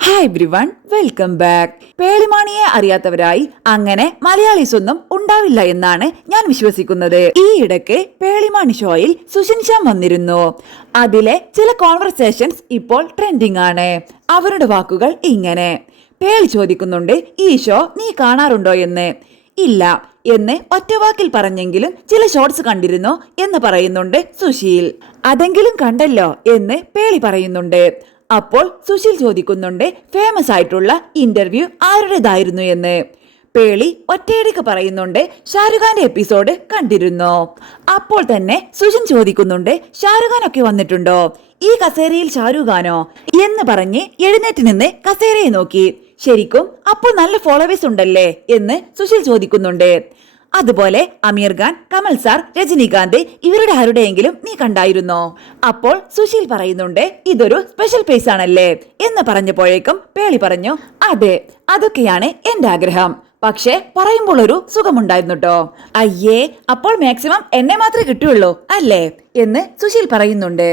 Hi everyone, welcome back. പേളിമാണിയെ അറിയാത്തവരായി അങ്ങനെ മലയാളീസ് ഒന്നും ഉണ്ടാവില്ല എന്നാണ് ഞാൻ വിശ്വസിക്കുന്നത്. ഈ ഇടയ്ക്ക് പേളിമാണി ഷോയിൽ സുഷിൻ ശ്യാം വന്നിരുന്നു. അതിലെ ചില കോൺവെർസേഷൻസ് ഇപ്പോൾ ട്രെൻഡിങ് ആണ്. അവരുടെ വാക്കുകൾ ഇങ്ങനെ: പേളി ചോദിക്കുന്നുണ്ട്, ഈ ഷോ നീ കാണാറുണ്ടോ എന്ന്. ഇല്ല എന്ന് ഒറ്റവാക്കിൽ പറഞ്ഞെങ്കിലും ചില ഷോർട്സ് കണ്ടിരുന്നോ എന്ന് പറയുന്നുണ്ട് സുശീൽ. അതെങ്കിലും കണ്ടല്ലോ എന്ന് പേളി പറയുന്നുണ്ട്. അപ്പോൾ സുശീൽ ചോദിക്കുന്നുണ്ട്, ഫേമസ് ആയിട്ടുള്ള ഇന്റർവ്യൂ ആരുടേതായിരുന്നു എന്ന്. പേളി ഒറ്റയടിക്ക് പറയുന്നുണ്ട്, ഷാരൂഖ് ഖാന്റെ എപ്പിസോഡ് കണ്ടിരുന്നോ. അപ്പോൾ തന്നെ സുഷിൻ ചോദിക്കുന്നുണ്ട്, ഷാരൂഖ് ഖാൻ ഒക്കെ വന്നിട്ടുണ്ടോ, ഈ കസേരയിൽ ഷാരൂഖ് ഖാനോ എന്ന് പറഞ്ഞ് എഴുന്നേറ്റ് നിന്ന് കസേരയെ നോക്കി. ശരിക്കും അപ്പോൾ നല്ല ഫോളോവേഴ്സ് ഉണ്ടല്ലേ എന്ന് സുശീൽ ചോദിക്കുന്നുണ്ട്. അതുപോലെ അമീർ ഖാൻ, കമൽ സാർ, രജനീകാന്ത് ഇവരുടെ ആരുടെയെങ്കിലും നീ കണ്ടായിരുന്നോ? അപ്പോൾ സുശീൽ പറയുന്നുണ്ട്, ഇതൊരു സ്പെഷ്യൽ പേസ് ആണല്ലേ എന്ന് പറഞ്ഞപ്പോഴേക്കും പേളി പറഞ്ഞു, അതെ, അതൊക്കെയാണ് എന്റെ ആഗ്രഹം. പക്ഷെ പറയുമ്പോൾ ഒരു സുഖമുണ്ടായിരുന്നു ട്ടോ. അയ്യേ, അപ്പോൾ മാക്സിമം എന്നെ മാത്രമേ കിട്ടുള്ളൂ അല്ലേ എന്ന് സുശീൽ പറയുന്നുണ്ട്.